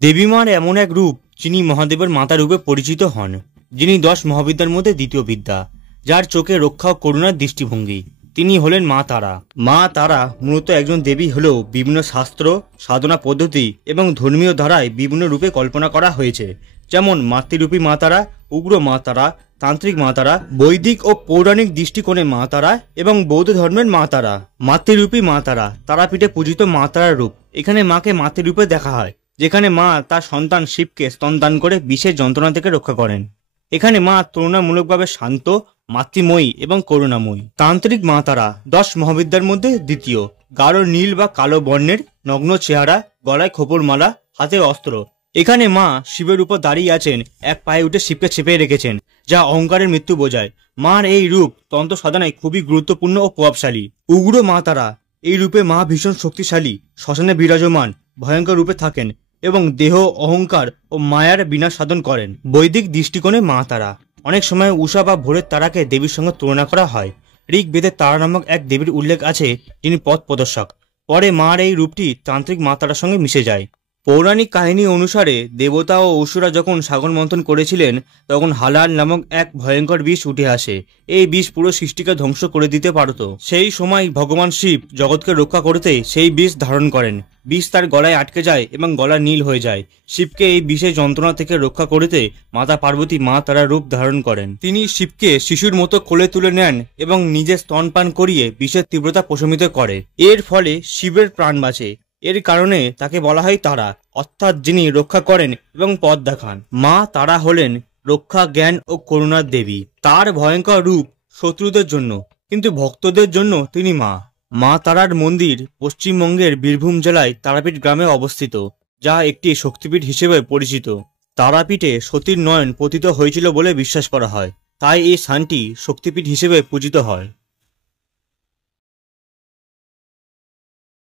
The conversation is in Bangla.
দেবী মার এমন এক রূপ যিনি মহাদেবের মাতা রূপে পরিচিত হন, যিনি 10 মহাবিদ্যার মধ্যে দ্বিতীয় বিদ্যা, যার চোখে রক্ষা ও করুণার দৃষ্টিভঙ্গি। তিনি হলেন মা তারা। মা তারা মূলত একজন দেবী হলেও বিভিন্ন শাস্ত্র, সাধনা পদ্ধতি এবং ধর্মীয় ধারায় বিভিন্ন রূপে কল্পনা করা হয়েছে, যেমন মাতৃরূপী মা তারা, উগ্র মা তারা, তান্ত্রিক মা তারা, বৈদিক ও পৌরাণিক দৃষ্টিকোণে মা তারা এবং বৌদ্ধ ধর্মের মা তারা। মাতৃরূপী মা তারা তারাপীঠে পূজিত মা তারার রূপ। এখানে মাকে মাতৃরূপে দেখা হয়, যেখানে মা তার সন্তান শিবকে স্তনদান করে বিষের যন্ত্রণা থেকে রক্ষা করেন। এখানে মা তুলনামূলকভাবে শান্ত, মাতৃময়ী এবং করুণাময়ী। তান্ত্রিক মা তারা 10 মহাবিদ্যার মধ্যে দ্বিতীয়। গাঢ় নীল বা কালো বর্ণের, নগ্ন চেহারা, গলায় খোপর মালা, হাতে অস্ত্র। এখানে মা শিবের উপর দাঁড়িয়ে আছেন, এক পায়ে উঠে শিবকে চেপে রেখেছেন, যা অহংকারের মৃত্যু বোঝায়। মার এই রূপ তন্ত্র সাধনায় খুবই গুরুত্বপূর্ণ ও প্রভাবশালী। উগ্র মা তারা এই রূপে মা ভীষণ শক্তিশালী, শ্মশানে বিরাজমান, ভয়ঙ্কর রূপে থাকেন এবং দেহ, অহংকার ও মায়ার বিনাশ সাধন করেন। বৈদিক দৃষ্টিকোণে মা তারা অনেক সময় উষা বা ভোরের তারাকে দেবীর সঙ্গে তুলনা করা হয়। ঋগ্বেদে তারা নামক এক দেবীর উল্লেখ আছে, যিনি পথ প্রদর্শক। পরে মার এই রূপটি তান্ত্রিক মা তারার সঙ্গে মিশে যায়। পৌরাণিক কাহিনী অনুসারে দেবতা ও অসুরা যখন সাগর মন্থন করেছিলেন, তখন হালাল নামক এক ভয়ঙ্কর বিষ উঠে আসে। এই বিষ পুরো সৃষ্টিকে ধ্বংস করে দিতে পারত। সেই সময় ভগবান শিব জগৎকে রক্ষা করতে সেই বিষ ধারণ করেন। বিষ তার গলায় আটকে যায় এবং গলা নীল হয়ে যায়। শিবকে এই বিষের যন্ত্রণা থেকে রক্ষা করতে মাতা পার্বতী মা তারা রূপ ধারণ করেন। তিনি শিবকে শিশুর মতো কোলে তুলে নেন এবং নিজে স্তনপান করিয়ে বিষের তীব্রতা প্রশমিত করে। এর ফলে শিবের প্রাণ বাঁচে। এর কারণে তাকে বলা হয় তারা, অর্থাৎ যিনি রক্ষা করেন এবং পথ দেখান। মা তারা হলেন রক্ষা, জ্ঞান ও করুণার দেবী। তার ভয়ঙ্কর রূপ শত্রুদের জন্য, কিন্তু ভক্তদের জন্য তিনি মা। মা তারার মন্দির পশ্চিমবঙ্গের বীরভূম জেলায় তারাপীঠ গ্রামে অবস্থিত, যা একটি শক্তিপীঠ হিসেবে পরিচিত। তারাপীঠে সতীর নয়ন পতিত হয়েছিল বলে বিশ্বাস করা হয়, তাই এই স্থানটি শক্তিপীঠ হিসেবে পূজিত হয়।